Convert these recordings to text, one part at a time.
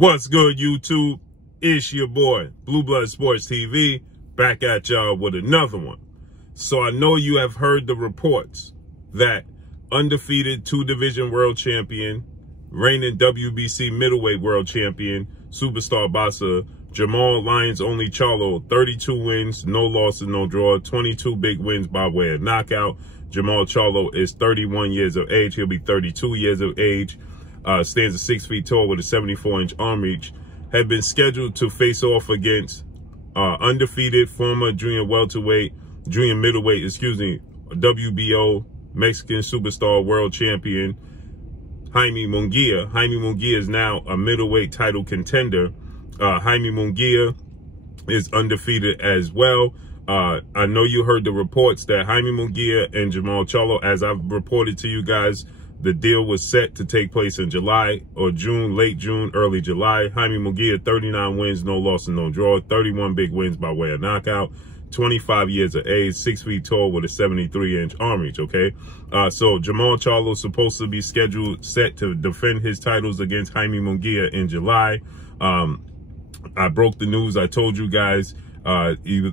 What's good, YouTube? It's your boy, Blue Blood Sports TV, back at y'all with another one. So I know you have heard the reports that undefeated two-division world champion, reigning WBC middleweight world champion, superstar boxer, Jermall Charlo, 32 wins, no losses, no draw, 22 big wins by way of knockout. Jermall Charlo is 31 years of age. He'll be 32 years of age. Stands at 6 feet tall with a 74-inch arm reach. Had been scheduled to face off against undefeated former junior middleweight, WBO Mexican superstar world champion, Jaime Munguia. Jaime Munguia is now a middleweight title contender. Jaime Munguia is undefeated as well. I know you heard the reports that Jaime Munguia and Jermall Charlo, as I've reported to you guys, the deal was set to take place in July or June, late June, early July. Jaime Munguia, 39 wins, no loss and no draw, 31 big wins by way of knockout, 25 years of age, 6 feet tall with a 73-inch arm reach, okay? So Jermall Charlo is supposed to be set to defend his titles against Jaime Munguia in July. I broke the news. I told you guys either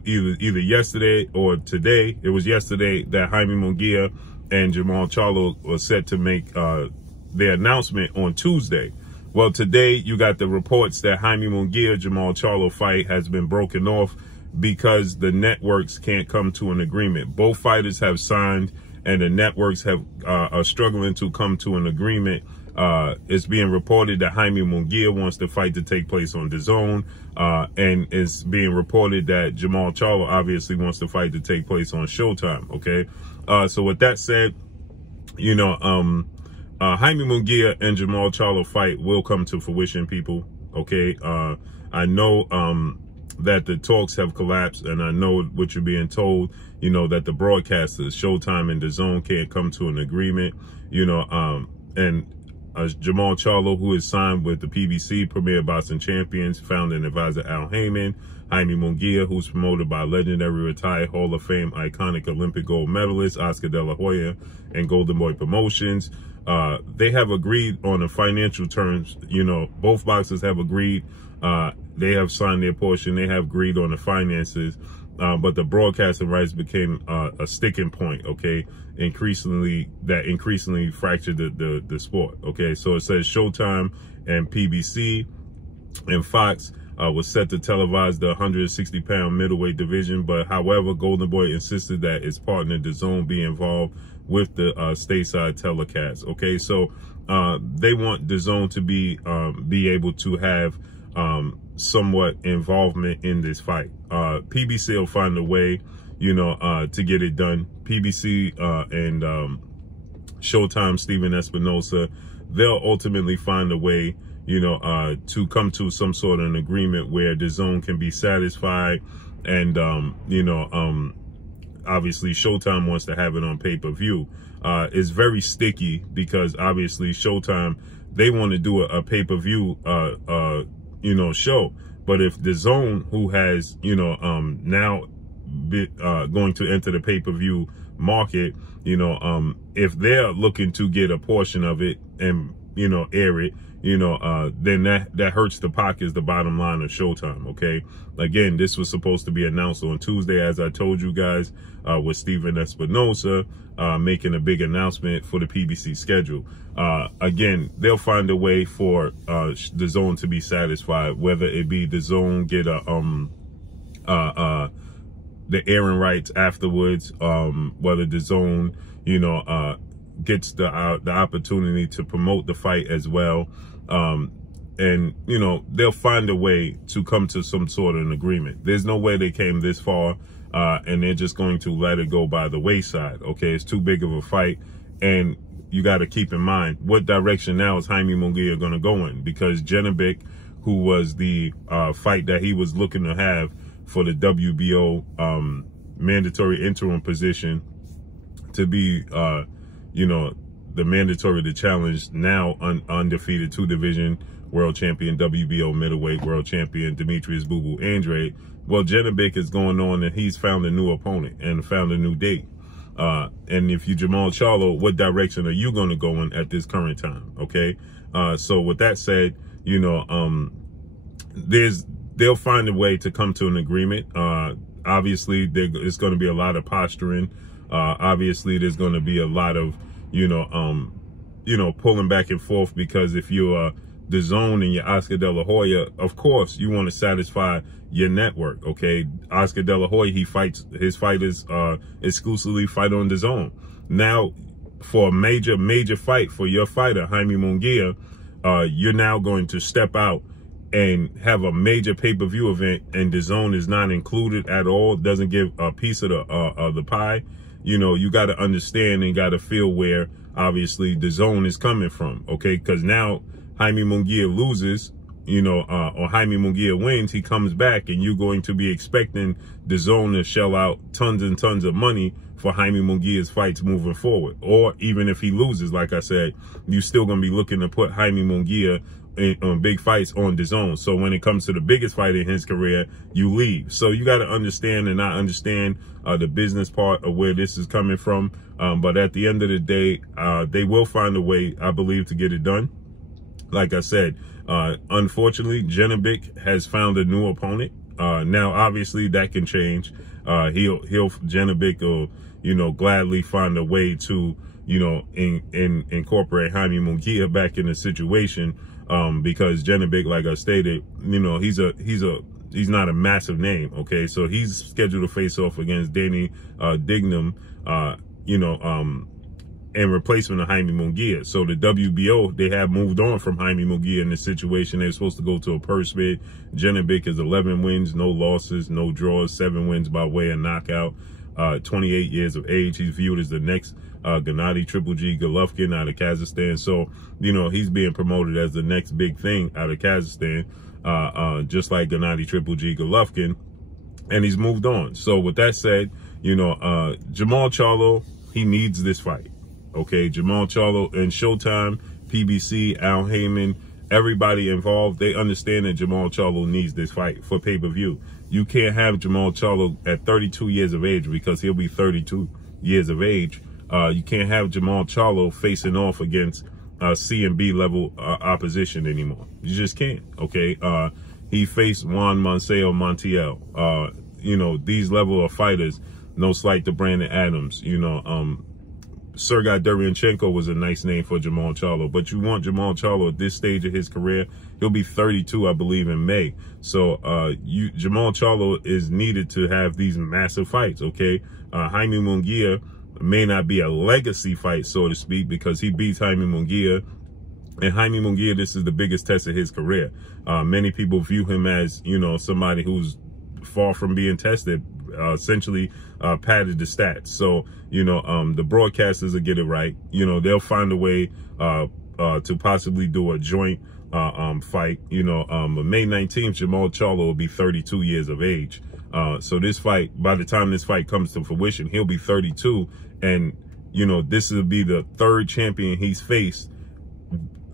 yesterday or today. It was yesterday that Jaime Munguia and Jermall Charlo was set to make their announcement on Tuesday. Well, today you got the reports that Jaime Munguia Jermall Charlo fight has been broken off because the networks can't come to an agreement. Both fighters have signed, and the networks are struggling to come to an agreement. It's being reported that Jaime Munguia wants the fight to take place on Dazn, and it's being reported that Jermall Charlo obviously wants the fight to take place on Showtime, okay? So with that said, you know, Jaime Munguia and Jermall Charlo fight will come to fruition, people, okay? I know that the talks have collapsed, and I know what you're being told, you know, that the broadcasters, Showtime and Dazn, can't come to an agreement, you know, and Jermall Charlo, who is signed with the PBC, Premier Boxing Champions, founder and advisor Al Heyman. Jaime Munguia, who's promoted by legendary retired Hall of Fame iconic Olympic gold medalist Oscar De La Hoya and Golden Boy Promotions. They have agreed on the financial terms. You know, both boxers have agreed. They have signed their portion. They have agreed on the finances. But the broadcasting rights became a sticking point, okay? Increasingly fractured the sport, okay? So it says Showtime and PBC and Fox was set to televise the 160-pound middleweight division, but however, Golden Boy insisted that its partner DAZN be involved with the stateside telecast, okay? So they want DAZN to be able to have somewhat involvement in this fight. PBC will find a way, you know, to get it done. PBC and Showtime, Steven Espinosa, they'll ultimately find a way, you know, to come to some sort of an agreement where DAZN can be satisfied. And, you know, obviously Showtime wants to have it on pay-per-view. It's very sticky because obviously Showtime, they want to do a pay-per-view, you know, show. But if DAZN, who has, you know, now going to enter the pay-per-view market, you know, if they're looking to get a portion of it and, you know, air it, you know, then that hurts the pockets, the bottom line of Showtime, okay? Again, this was supposed to be announced on Tuesday, as I told you guys, with Steven Espinosa making a big announcement for the PBC schedule. Again, they'll find a way for DAZN to be satisfied, whether it be DAZN get the airing rights afterwards, whether DAZN, you know, gets the opportunity to promote the fight as well. And, you know, they'll find a way to come to some sort of an agreement. There's no way they came this far, and they're just going to let it go by the wayside, okay? It's too big of a fight, and you got to keep in mind, what direction now is Jaime Munguia going to go in? Because Jermall, who was the fight that he was looking to have for the WBO mandatory interim position to be, you know, the mandatory to challenge now undefeated two-division world champion, WBO middleweight world champion, Demetrius Boo Boo Andrade. Well, Jermall is going on, and he's found a new opponent and found a new date. And if you Jermall Charlo, what direction are you going to go in at this current time? Okay. So with that said, you know, they'll find a way to come to an agreement. Obviously, it's going to be a lot of posturing. Obviously, there's going to be a lot of, pulling back and forth, because if you're Dazn and you're Oscar De La Hoya, of course you want to satisfy your network. Okay, Oscar De La Hoya, his fighters exclusively fight on Dazn. Now, for a major fight for your fighter Jaime Munguia, you're now going to step out and have a major pay-per-view event, and Dazn is not included at all, doesn't give a piece of the pie. You know, you got to understand and got to feel where obviously Dazn is coming from, okay? Because now Jaime Munguia loses, or Jaime Munguia wins, he comes back, and you're going to be expecting Dazn to shell out tons and tons of money for Jaime Munguia's fights moving forward. Or even if he loses, like I said, you're still going to be looking to put Jaime Munguia on big fights on Dazn. So when it comes to the biggest fight in his career, you leave. So you got to understand, and I understand the business part of where this is coming from. But at the end of the day, they will find a way, I believe, to get it done. Like I said, unfortunately, Jermall has found a new opponent. Now, obviously, that can change. Jermall will, gladly find a way to, incorporate Jaime Munguia back in the situation. Because Jermall, like I stated, he's not a massive name. Okay, so he's scheduled to face off against Danny Dignam, in replacement of Jaime Munguia. So the WBO, they have moved on from Jaime Munguia in this situation. They're supposed to go to a purse bid. Jermall is 11 wins, no losses, no draws, 7 wins by way of knockout. 28 years of age. He's viewed as the next Gennady Triple G Golovkin out of Kazakhstan. So, he's being promoted as the next big thing out of Kazakhstan, just like Gennady Triple G Golovkin. And he's moved on. So with that said, Jermall Charlo, he needs this fight. Okay, Jermall Charlo and Showtime, PBC, Al Heyman, everybody involved, they understand that Jermall Charlo needs this fight for pay-per-view. You can't have Jermall Charlo at 32 years of age, because he'll be 32 years of age. You can't have Jermall Charlo facing off against C and B level opposition anymore. You just can't, okay? He faced Juan Manceo Montiel. These level of fighters, no slight to Brandon Adams, Sergey Derevyanchenko was a nice name for Jermall Charlo, but you want Jermall Charlo at this stage of his career. He'll be 32, I believe, in May. So Jermall Charlo is needed to have these massive fights, okay? Jaime Munguia may not be a legacy fight, so to speak, because he beats Jaime Munguia. And Jaime Munguia, this is the biggest test of his career. Many people view him as, somebody who's far from being tested, essentially padded the stats. So, the broadcasters will get it right. They'll find a way to possibly do a joint fight. But May 19th, Jermall Charlo will be 32 years of age. So this fight, by the time this fight comes to fruition, he'll be 32. And, this will be the third champion he's faced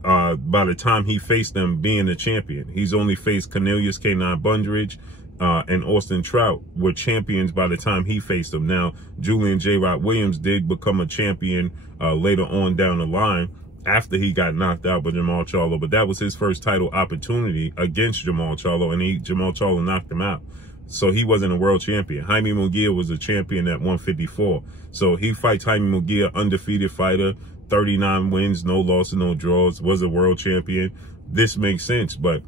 by the time he faced them being a champion. He's only faced Cornelius K9 Bundridge and Austin Trout were champions by the time he faced them. Now, Julian J. Rock Williams did become a champion later on down the line after he got knocked out by Jermall Charlo, but that was his first title opportunity against Jermall Charlo, and Jermall Charlo knocked him out. So he wasn't a world champion. Jaime Munguia was a champion at 154. So he fights Jaime Munguia, undefeated fighter, 39 wins, no losses, no draws, was a world champion. This makes sense, but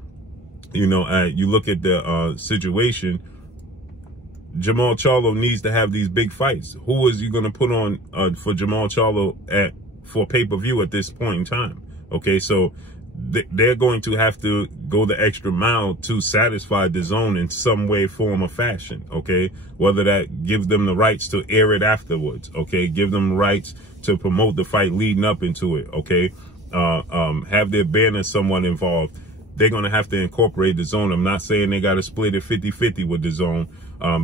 you look at the situation, Jermall Charlo needs to have these big fights. Who is you going to put on for Jermall Charlo for pay-per-view at this point in time? Okay, so they're going to have to go the extra mile to satisfy Dazn in some way, form, or fashion, okay? Whether that gives them the rights to air it afterwards, okay? Give them rights to promote the fight leading up into it, okay? Have their banner somewhat involved. They're going to have to incorporate Dazn. I'm not saying they got to split it 50-50 with Dazn,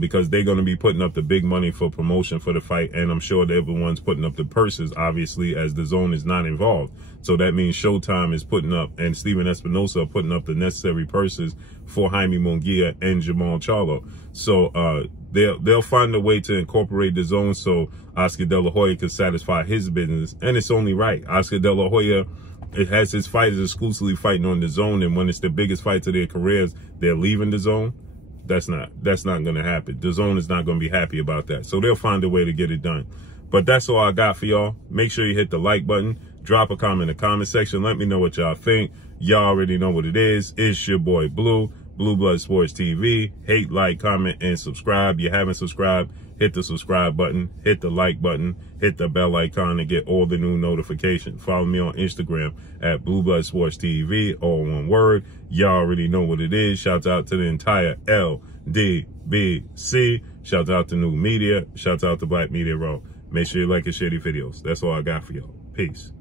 because they're going to be putting up the big money for promotion for the fight, and I'm sure that everyone's putting up the purses, obviously, as Dazn is not involved. So that means Showtime is putting up, and Steven Espinosa are putting up the necessary purses for Jaime Munguia and Jermall Charlo. So they'll find a way to incorporate Dazn so Oscar De La Hoya can satisfy his business, and it's only right. Oscar De La Hoya it has its fighters exclusively fighting on the zone, and when it's the biggest fights of their careers, they're leaving the zone. That's not going to happen. The zone is not going to be happy about that. So they'll find a way to get it done. But that's all I got for y'all. Make sure you hit the like button. Drop a comment in the comment section. Let me know what y'all think. Y'all already know what it is. It's your boy Blue, Blue Blood Sports TV. Hate, like, comment, and subscribe. You haven't subscribed, hit the subscribe button, hit the like button, hit the bell icon to get all the new notifications. Follow me on Instagram at Blue Blood Sports TV, all one word. Y'all already know what it is. Shouts out to the entire LDBC. Shouts out to New Media. Shouts out to Black Media Raw. Make sure you like and share these videos. That's all I got for y'all. Peace.